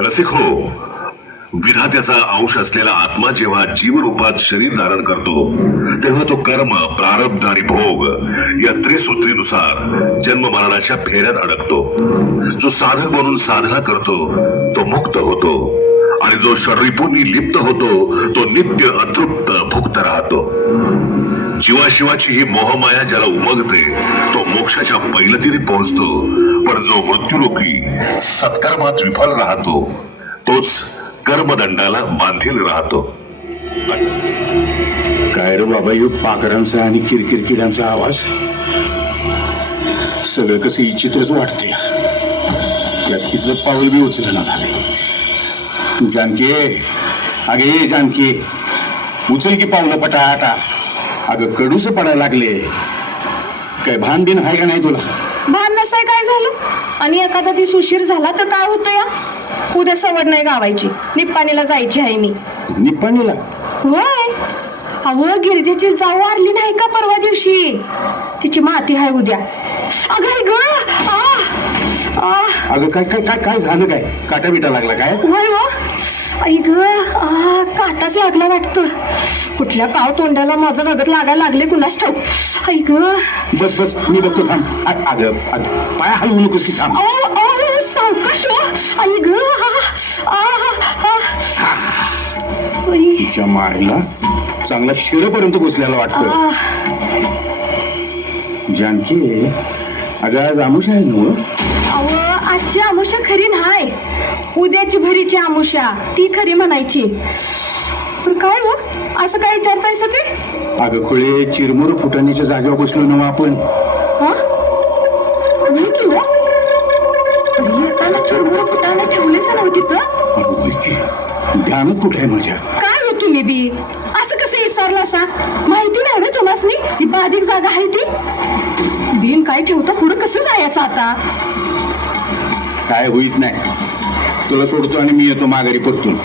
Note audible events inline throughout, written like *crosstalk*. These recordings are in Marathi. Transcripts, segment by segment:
रसिक हो विधात्याचा अंश असलेला आत्मा जेव्हा जीवरूपात शरीर धारण करतो तेव्हा तो कर्म प्रारब्ध आणि भोग या त्रिसूत्रीनुसार जन्म मरणाच्या फेऱ्यात अडकतो. जो साधक म्हणून साधना करतो तो मुक्त होतो. आणि जो शरीपूर्णी लिप्त होतो तो नित्य अतृप्त भुक्त राहतो. जीवाशिवाची ही मोहमाया ज्याला उमगते तो मोक्षाच्या पैलतीने पोहोचतो. पण जो मृत्यूलोकी सत्कर्मात विफल राहतो तोच कर्मदंडाला बांधील राहतो. काय रे बाबा यो पाखरांचा आणि किरकिर किड्यांचा आवाज? सगळं कसं इच्छितच वाटते त्यात तिचं पाऊल बी उचलना झाले. जानकी अगे जानकी उचल की पावलं पटाटा अगं कडूस पडायला लागले. काय भान बिन आहे का नाही तुला? भान नसाय काय झालं? आणि एखादा दिवस उशीर झाला तर काय होतं या? उद्या सवड नाही गावायची. निप्पाणीला जायची आहे मी. निप्पाणीला? होय. अव गिरजेची जाऊ आरली नाही का परवा दिवशी? तिची माती आहे उद्या. अगं ग! आ! आ! अगं काय काय काय काय झालं काय? काटा बिटा लागला काय? होय हो. आ, काटाच लागला वाटतं. कुठल्या काव तोंडाला माझं रगत लागायला लागले ठाऊक? आई ग. बस बस मी बघतो थांब. अगं पाय हलवू नकोस की थांब. सावकाश हो. आई ग तिच्या मायला चांगला शिरपर्यंत घुसलेला वाटतं. जानकी अगं आज आमुष आहे ना अहो आजची आमुषा खरी नाही उद्याची भरीची आमुषा ती खरी म्हणायची. पण काय हो? असं काय विचारताय ते अगं खुळे चिरमुर फुटाण्याच्या जागेवर बसलो ना आपण. हा? नाही की हो अरे, येताना चिरमुरं फुटाणं ठेवलेच अगं होय की ध्यानात कुठे आहे माझ्या? काय हो तुम्ही बी? असं कसं विसरला सा माहिती नाही ना तुम्हासनी ही बाधिक जागा आहे ती. बिन काय ठेवता? पुढं कसं जायचं आता? काय होईत नाही. तुला सोडतो आणि मी येतो माघारी परतून.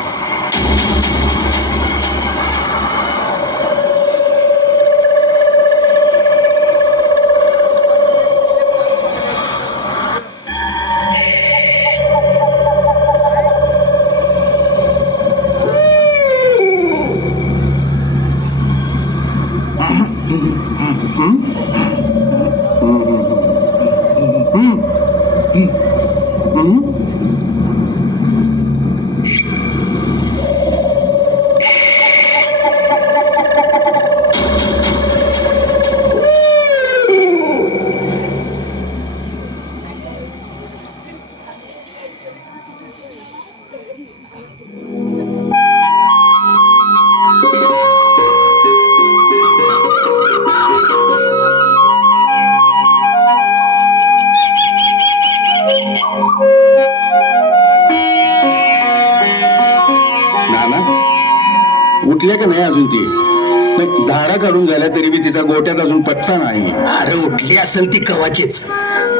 गोट्यात अजून पत्ता नाही अरे उठली असेल ती कवाचीच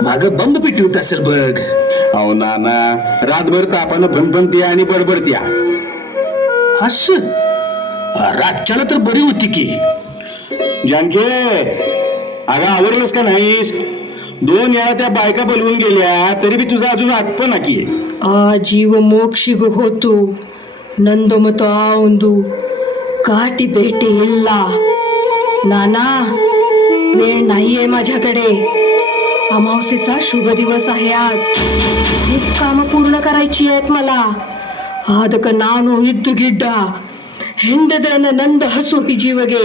माग बंब पिटवत असेल बघ अहो नाना रातभर तापानं फणफणत्या आणि बडबडत्या अस रातच्याला तर बरी होती की जानके अगं आवरलंस का नाहीस दोन वेळा त्या बायका बोलवून गेल्या तरी बी तुझा अजून आठपण की ಆ ಜೀವ ಮೋಕ್ಷಿಗೂ ಹೋತು ನಂದು ಮತ್ತು ಆ ಒಂದು गाठी भेटी ಇಲ್ಲ नाना वेळ नाहीये माझ्याकडे. अमावस्येचा शुभ दिवस आहे आज. खूप काम पूर्ण करायची आहेत मला. आदक नानो इद्द गिड्डा हिंड दन नंद हसू हि जीवगे.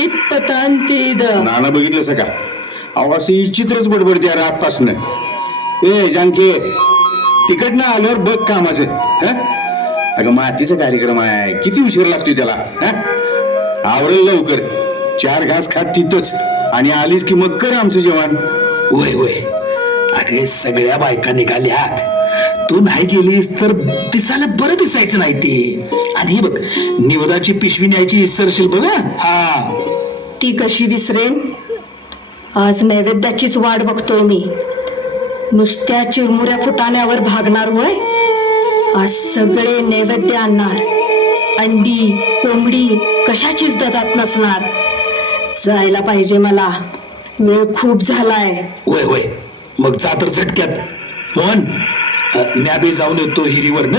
इतपतांतीद नाना बघितलं का? अहो ही चित्रच बडबडते अरे आत्तासनं ए जानके तिकट ना आल्यावर बघ कामाचं अगं मातीचा कार्यक्रम आहे. किती उशीर लागतोय त्याला आवरेल लवकर. चार घास खात तिथंच. आणि आलीस की मग कर आमचं जेवण. होय होय. अगे सगळ्या बायका निघाल्यात. तू नाही गेलीस तर दिसायला बरं दिसायचं नाही ते. आणि हे बघ निवदाची पिशवी न्यायची विसरशील बघ हं? हा. ती कशी विसरेन? आज नैवेद्याचीच वाट बघतोय मी. नुसत्या चिरमुऱ्या फुटाण्यावर भागणार होय? आज सगळे नैवेद्य आणणार. अंडी कोंबडी कशाचीच ददात नसणार. जायला पाहिजे मला. वेळ खूप झालाय. होय होय मग जा तर झटक्यात. पण म्या बी जाऊन येतो हिरीवर न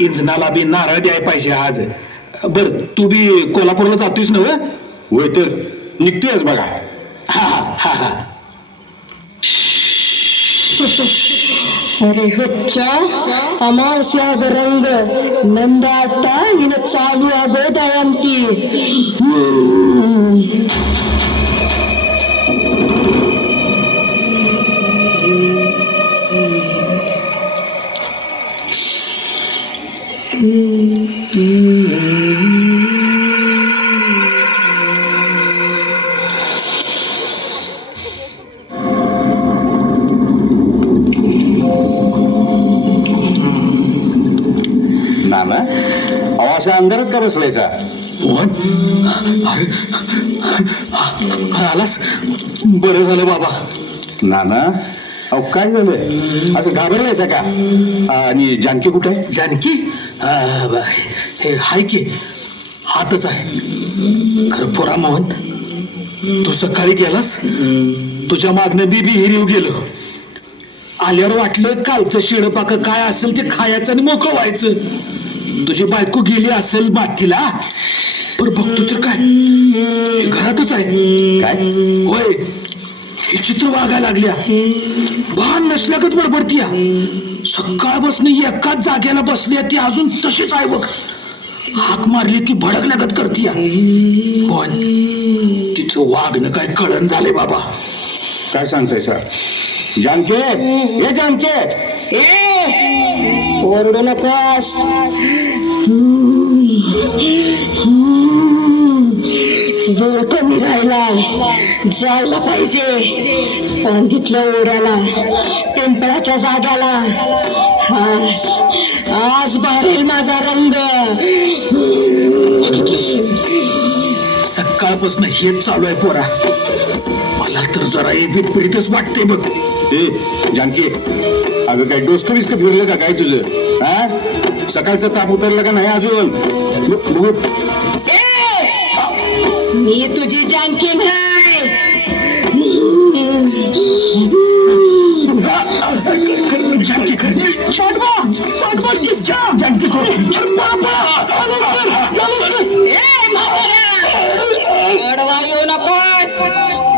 इंजनाला बी नारळ द्याय पाहिजे आज. बर तू बी कोल्हापूरला जातोयस ना व? होय तर. निघतोयच बघा. हा हा हा हा. अरे हुच्चा अमावस्या रंग नंदाट हिन चालू अगो दयांती अशा अंधारात का बसलायचा मोहन अरे अरे आलास? बरं झालं बाबा. नाना अहो काय झालं असं घाबरलायचा का? आणि जानकी कुठे आहे? जानकी? आ, ब- हे हाय की. हातच आहे. खरं पोरा मोहन तू सकाळी गेलास? तुझ्या मागनं बी बी हिरीव गेलो. आल्यावर वाटलं कालचं शिडपाक काय असेल ते खायचं आणि मोकळं व्हायचं. तुझी बायको गेली असेल मातीला पण बघतो तर काय? हे घरातच आहे. काय? होय. हे चित्र वागायला लागल्या. भान नसल्यागत बडबडतीया सकाळपासून एकाच जागेला बसली ती अजून तशीच आहे बघ. हाक मारली की भडकल्यागत करतीया पण तिचं वागणं काय कळण झाले बाबा. काय सांगताय सर जानके? हे जानके! ए ओरडू नकोस. वेळ कमी राहिलाय जायला पाहिजे. पांदीतल्या ओढ्याला पिंपळाच्या जाग्याला. आज आज बारेल माझा रंग. सकाळपासून हेच चालू आहे पोरा. मला तर जरा एक विपरीतच वाटते बघ. ए जानकी. अगं काय डोसकं बिस्क फिरलं का? काय तुझं? हा? सकाळचा ताप उतरला का नाही अजून? मी तुझी जानकी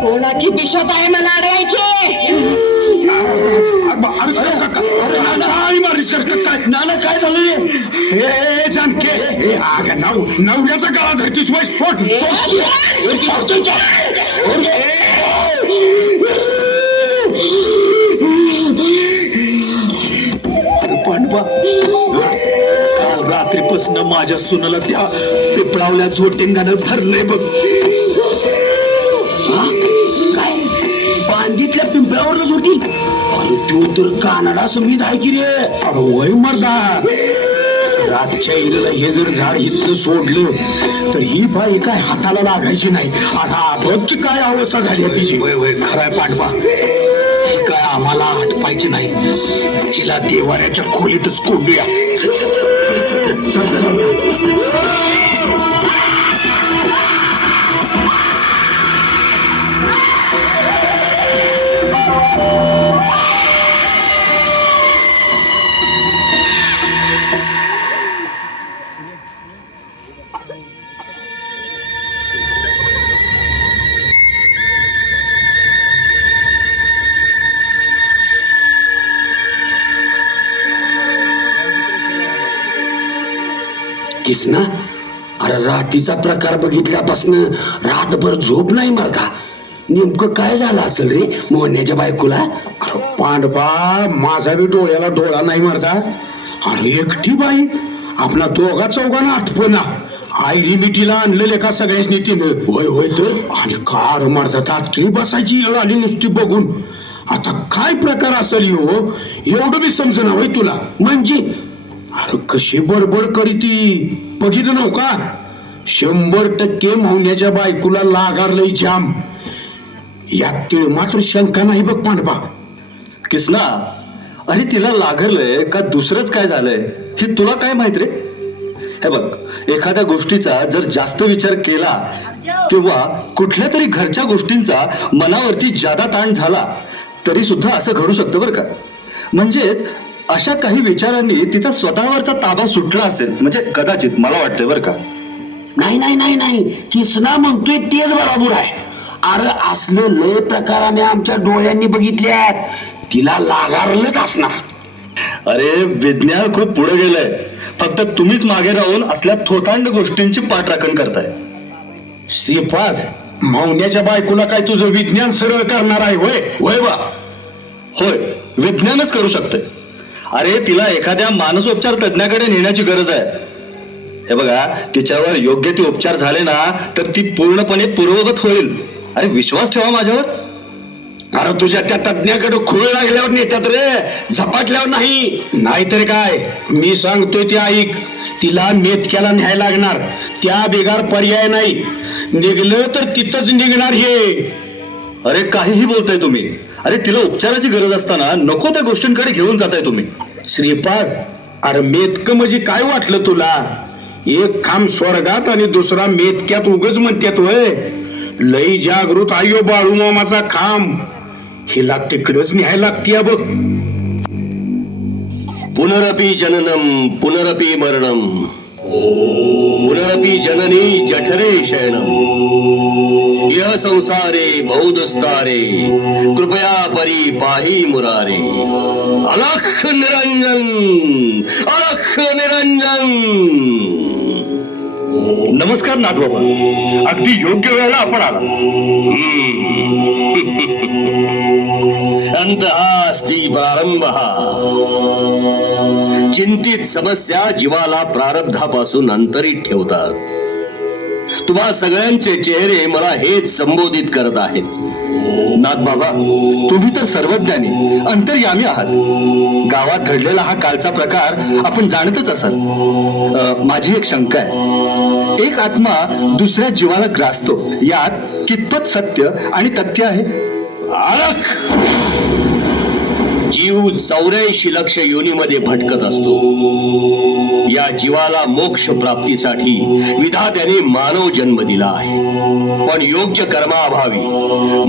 कोणाची पिशत आहे मला अडवायची? नाना काय झालं हे जानके हे अगं नव नवऱ्याचा गळा धरतीस वय सोड पांडवा रात्रीपासून माझ्या सुनाला त्या पिपळावल्या झोटिंगानं धरलंय बघ. बांधीतल्या पिंपळावरच होती आणि तो तर कानडा समीत आहे की रे. अगं वय मरदा. रातच्या इलेला हे जर झाड इथलं सोडलं तर ही बाई काय हाताला लागायची नाही. आता आठवत की काय अवस्था झाली आहे तिची? वय वय खराय पाठवा हे काय आम्हाला आटपायचे नाही. तिला देवाऱ्याच्या खोलीतच कोंडूया. चल. किसना अरे रातीचा प्रकार बघितल्यापासून रातभर झोप नाही मरता नेमकं काय झालं असेल रे मोहन्याच्या बायकोला? अरे पांडपा माझा बी डोळ्याला डोळा नाही मरदा अरे एकटी बाई आपला दोघा चौघांना आठवना आयरी मिठीला आणलेले का सगळ्याच नीतीनं. होय होय तर? आणि कार मारतात आतली बसायची येळ आली नुसती बघून. आता काय प्रकार असेल हो एवढं बी समजना होय तुला. म्हणजे? अरे कशी बडबड करी ती? बघितलं नव का? शंभर टक्के मौन्याच्या बायकोला लागारलंय जाम. यात तिळ मात्र शंका नाही बघ पांडपा किसना अरे तिला लागरलंय का दुसरंच काय झालंय? हे तुला काय माहीत रे? हे बघ एखाद्या गोष्टीचा जर जास्त विचार केला किंवा कुठल्या तरी घरच्या गोष्टींचा मनावरती जादा ताण झाला तरी सुद्धा असं घडू शकतं बरं का? म्हणजेच अशा काही विचारांनी तिचा स्वतःवरचा ताबा सुटला असेल. म्हणजे कदाचित मला वाटतंय बरं का. नाही नाही नाही नाही. किसना म्हणतोय तेच बरोबर आहे. अरे असलं लय प्रकाराने आमच्या डोळ्यांनी बघितल्यात. तिला लागारलंच असणार. अरे विज्ञान खूप पुढे गेलंय. फक्त तुम्हीच मागे राहून असल्या थोतांड गोष्टींची पाठराखण करताय. श्रीपाद मावण्याच्या बायकोला काय तुझं विज्ञान सरळ करणार आहे होय? होय बा. होय विज्ञानच करू शकते अरे तिला एखाद्या मानसोपचार तज्ञाकडे नेण्याची गरज आहे. हे बघा तिच्यावर योग्य ते उपचार झाले ना तर ती पूर्णपणे पूर्वगत होईल. अरे विश्वास ठेवा माझ्यावर. अरे तुझ्या त्या तज्ञाकडे खूळ लागल्यावर नेतात रे झपाटल्यावर नाही. नाहीतर काय? मी सांगतोय ते ऐक. तिला मेतक्याला न्याय लागणार. त्या बेगार पर्याय नाही. निघलं तर तिथंच निघणार हे. अरे काहीही बोलताय तुम्ही. अरे तिला उपचाराची गरज असताना नको त्या गोष्टींकडे घेऊन जाताय तुम्ही. श्रीपाद अरे मेतक म्हणजे काय वाटलं तुला? एक खांब स्वर्गात आणि दुसरा मेतक्यात उगच म्हणतात वय. लई जागृत आयो बाळू मामाचा खांब. हिला तिकडच न्याय लागतीया बघ. पुनरपी जननम पुनरपी मरणम. पुनरपि जननी जठरे शयनम यह संसारे बहुदस्तारे कृपया परी पाही मुरारे। अलख निरंजन अलख निरंजन नमस्कार नागबाबा अगदी योग्य वेळेला आपण आला। *laughs* अंत अस्ति प्रारंभ चिंतित समस्या जीवाला प्रारब्धापासून अंतरित ठेवतात. तुम्हा सगळ्यांचे चेहरे मला हेच संबोधित करत आहेत. नागबाबा तुम्ही तर सर्वज्ञानी अंतर्यामी आहात. गावात घडलेला हा कालचा प्रकार आपण जाणतच असाल. माझी एक शंका आहे. एक आत्मा दुसऱ्या जीवाला ग्रासतो. यात कितपत सत्य आणि तथ्य आहे? आळख! जीव चौऱ्याऐंशी लक्ष योनीमध्ये भटकत असतो. या जीवाला मोक्ष प्राप्तीसाठी विधात्याने मानव जन्म दिला आहे. पण योग्य कर्माअभावी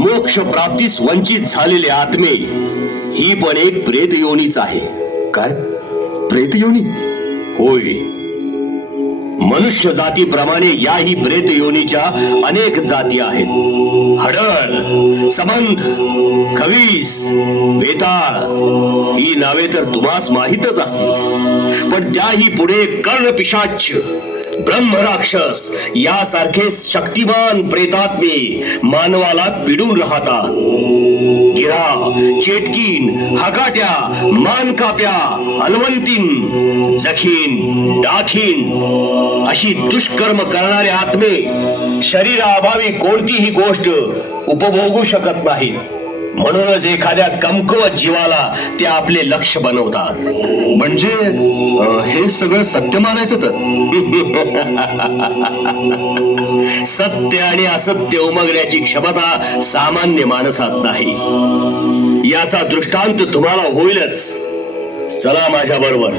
मोक्ष प्राप्तीस वंचित झालेले आत्मे ही पण एक प्रेत योनीच आहे. काय? प्रेत योनी? होय. मनुष्य जातीप्रमाणे याही प्रेत योनीच्या अनेक जाती आहेत. हडर संबंध खवीस वेताळ ही नावे तर तुम्हास माहीतच असतील. पण त्याही पुढे कर्ण पिशाच ब्रह्मराक्षस यासारखे शक्तिमान प्रेतात्मे मानवाला पिडून राहतात. गिरा चेटकीन हकाट्या मानकाप्या अलवंतीन जखीन डाखीन अशी दुष्कर्म करणारे आत्मे शरीराअभावी कोणतीही गोष्ट उपभोगू शकत नाहीत. म्हणूनच एखाद्या कमकुवत जीवाला ते आपले लक्ष बनवतात. म्हणजे हे सगळं सत्य मानायचं तर. *laughs* सत्य आणि असत्य उमगण्याची क्षमता सामान्य माणसात नाही. याचा दृष्टांत तुम्हाला होईलच. चला माझ्या बरोबर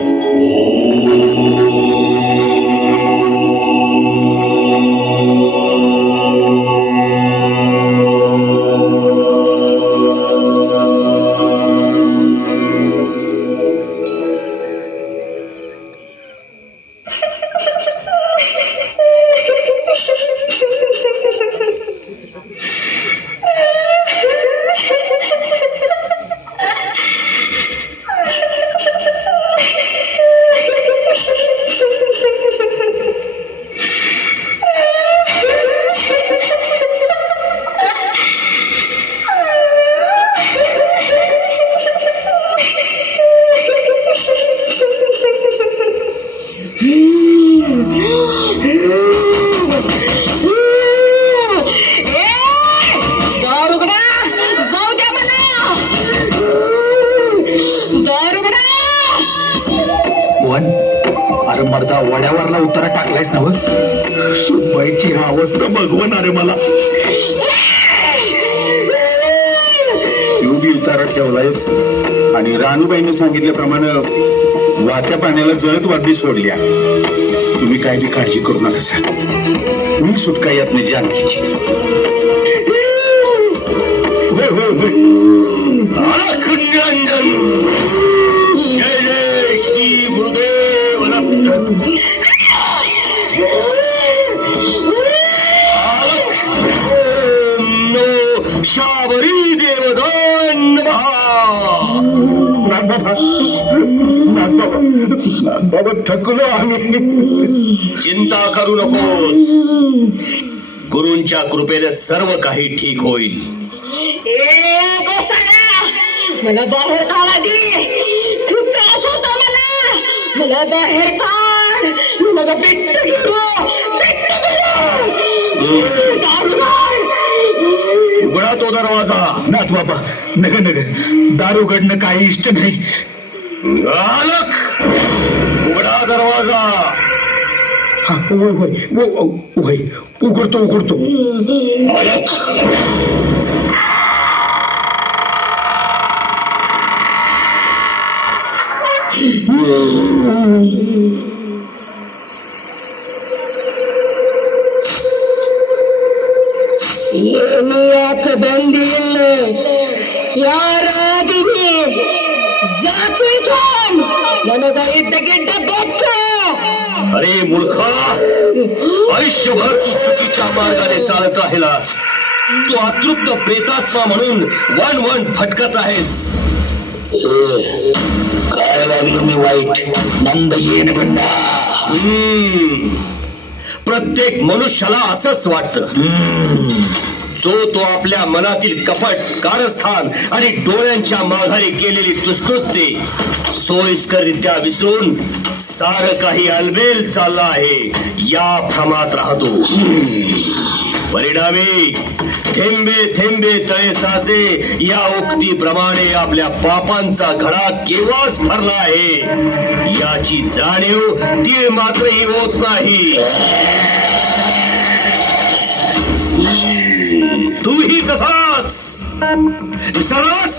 सांगितल्याप्रमाणे वाहत्या पाण्याला जळत वादी सोडल्या. तुम्ही काय बी काळजी करू नका मी सुटका येत नाही जानकीची थकलो आम्ही. चिंता करू नकोस. गुरूंच्या कृपेने सर्व काही ठीक होईल. मला बाहेर काढ आधी खूप त्रास होता मला. मला बाहेर काढ. मला घेतो उघडा तो दरवाजा. नाथ बाबा नग नग दारू उघडणं काही इष्ट नाही. बालक बड़ा दरवाजा हाँ वो वो वो वही उगड़ तो उगड़ तो ये बंदी अरे मुलखा आयुष्यभर तू चुकीच्या मार्गाने चालत राहिलास. तू अतृप्त प्रेतात्मा म्हणून वन वन भटकत आहेस. काय लागलो मी वाईट? नंद येन बंडा प्रत्येक मनुष्याला असंच वाटत. जो तो आपल्या मनातील कपट कारस्थान आणि डोळ्यांच्या माघारी केलेली दुष्कृत्य सोयीस्कररित्या विसरून सार काही अलबेल चालला आहे. या भ्रमात राहतो. परिणामी थेंबे थेंबे तळे साचे या उक्तीप्रमाणे आपल्या पापांचा घडा केव्हाच भरला आहे? याची जाणीव ती मात्रही होत नाही. तसाच सरस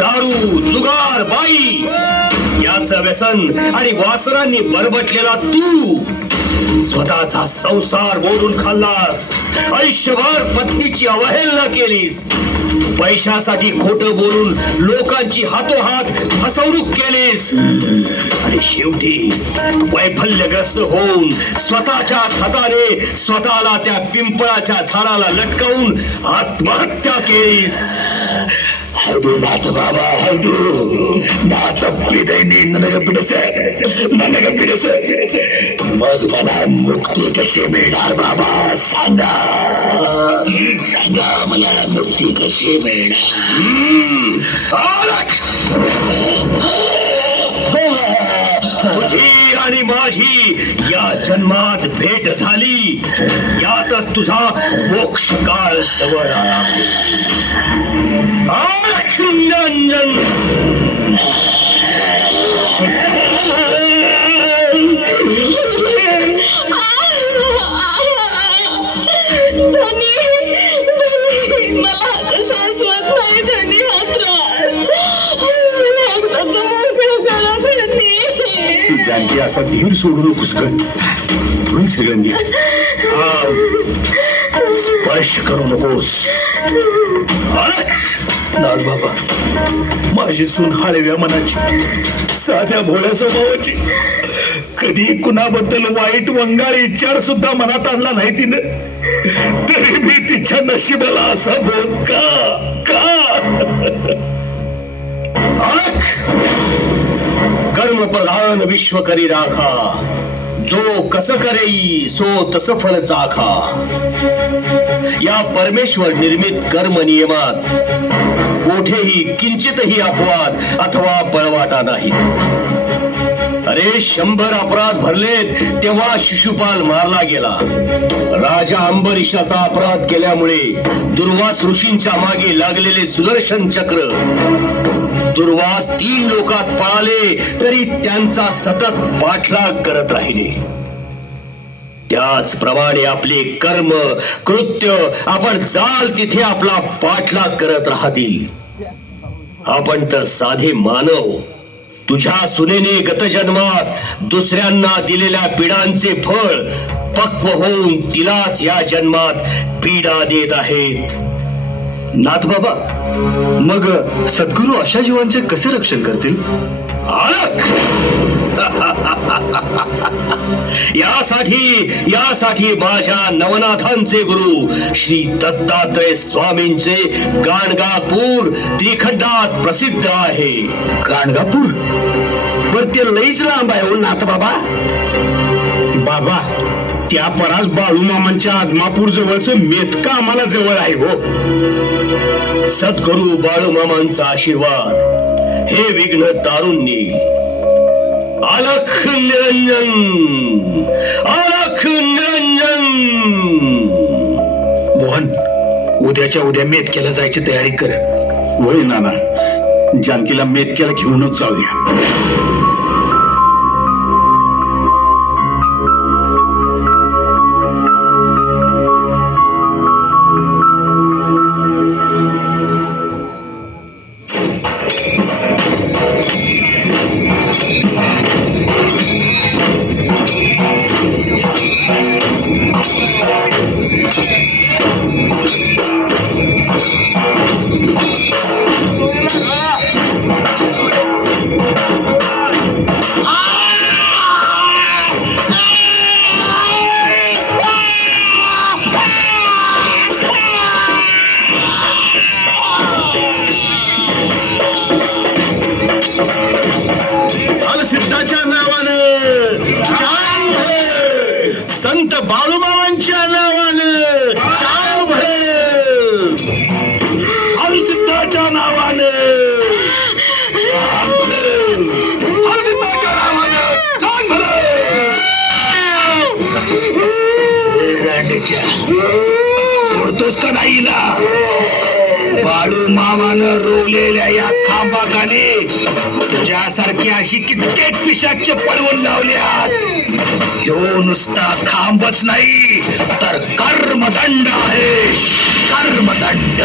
दारू जुगार बाई। याच व्यसन आणि वासरांनी बरबटलेला तू स्वतःचा संसार मोडून खाल्लास. आयुष्यभर पत्नीची अवहेलना केलीस. पैशासाठी खोट बोलून लोकांची हातोहात फसवणूक केलीस. आणि शेवटी वैफल्यग्रस्त होऊन स्वतःच्या हाताने स्वतःला त्या पिंपळाच्या झाडाला लटकवून आत्महत्या केलीस. ಹೌದು ನಾಥ ಬಾಬಾ ಹೌದು ನಾ ತಪ್ಪಿದ್ದೇನೆ ನನಗೆ ಬಿಡಿಸ ನನಗೆ ಬಿಡಿಸ मग मला मुक्ती कशी मिळणार बाबा सांगा सांगा मला मुक्ती कशी मिळणार हम्म. आलट! तुझी आणि माझी या जन्मात भेट झाली यातच तुझा मोक्ष काळ जवळ आला आलट निरंजन धनी धनी मला आता सासवत नाही धनी हा त्रास मला एकदाचं मोकळं करा धनी जानकी असा धीर सोडू नकोस ग नैराश्य करू नकोस. नाथ बाबा माझी सून हळव्या मनाची साध्या भोळ्या स्वभावाची. कधी कुणाबद्दल वाईट वंगाळ विचार सुद्धा मनात आणला नाही तिनं. तरी मी तिच्या नशिबाला असा बोल का का? कर्म प्रधान विश्व करी राखा. जो कस करेई सो तस फल चाखा. या परमेश्वर निर्मित कर्म नियमात कोठेही किंचितही अपवाद अथवा पळवाटा नाही. अरे शंभर अपराध भरलेत तेव्हा शिशुपाल मारला गेला. राजा अंबरीशाचा अपराध केल्यामुळे दुर्वास ऋषींच्या मागे लागलेले सुदर्शन चक्र. दुर्वास तीन लोकात पळाले तरी त्यांचा सतत पाठलाग करत राहिले. त्याचप्रमाणे आपले कर्म कृत्य आपण जाल तिथे आपला पाठलाग करत राहतील. आपण तर साधे मानव. तुझ्या सुनेने गतजन्मात दुसऱ्यांना दिलेल्या पिढांचे फळ पक्व होऊन तिलाच या जन्मात पीडा देत आहेत. नाथ बाबा मग सद्गुरू अशा जीवांचे कसे रक्षण करतील? *laughs* यासाठी यासाठी माझ्या नवनाथांचे गुरु श्री दत्तात्रय स्वामींचे गाणगापूर त्रिखंडात प्रसिद्ध आहे. गाणगापूर? बर ते लईच लांब आहे हो नाथ बाबा. बाबा त्या परास बाळूमामांच्या आदमापूर जवळचं मेतका आम्हाला जवळ आहे हो. सद्गुरु बाळूमामांचा आशीर्वाद. हे विघ्न तारून नेईल अलख निरंजन. अलख निरंजन. मोहन उद्याच्या उद्या मेतकेला जायची तयारी कर. होय नाना जानकीला मेतक्याला घेऊनच जाऊया. रांडेच्या सोडतोस का नाही ना बाळू मामानं रोवलेल्या या खांबाखाने तुझ्यासारखी अशी कित्येक पिशाच पळवून लावल्यात. ह्यो नुसता खांबच नाही तर कर्मदंड आहे कर्मदंड.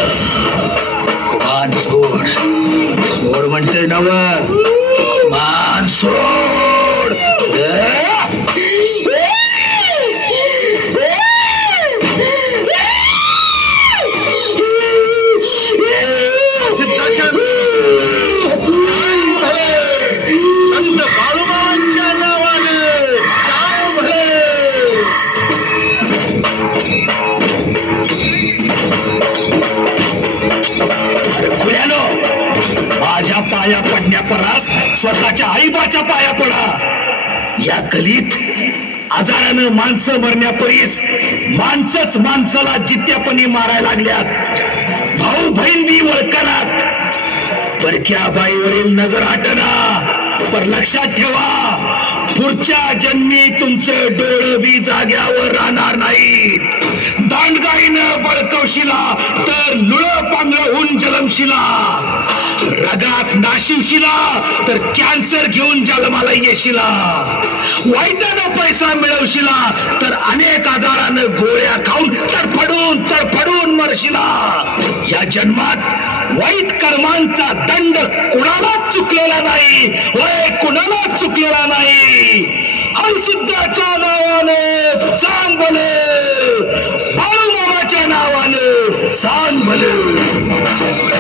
कुमान सोड. सोड म्हणते नव. मान सोड. पडा आजारानं माणसं मरण्यापरीस माणसंच माणसाला जित्यापणे मारायला लागल्यात. भाऊ बहीण बी वळकनात. परक्या बाईवरील नजर आटना पर लक्षात ठेवा पुढच्या जन्मी तुमचं डोळं बी जाग्यावर राहणार नाहीत. दांडगाईनं बळकवशिला तर लुळ पांगळ होऊन जलमशिला. रगात नाशिवशिला तर कॅन्सर घेऊन जलमाला येशिला. वैद्यानं पैसा मिळवशिला तर अनेक आजारानं गोळ्या खाऊन तडफडून तडफडून मरशिला. या जन्मात वाईट कर्मांचा दंड कुणालाच चुकलेला नाही वय कुणालाच चुकलेला नाही. हरसिद्धाच्या नावाने सांग Salut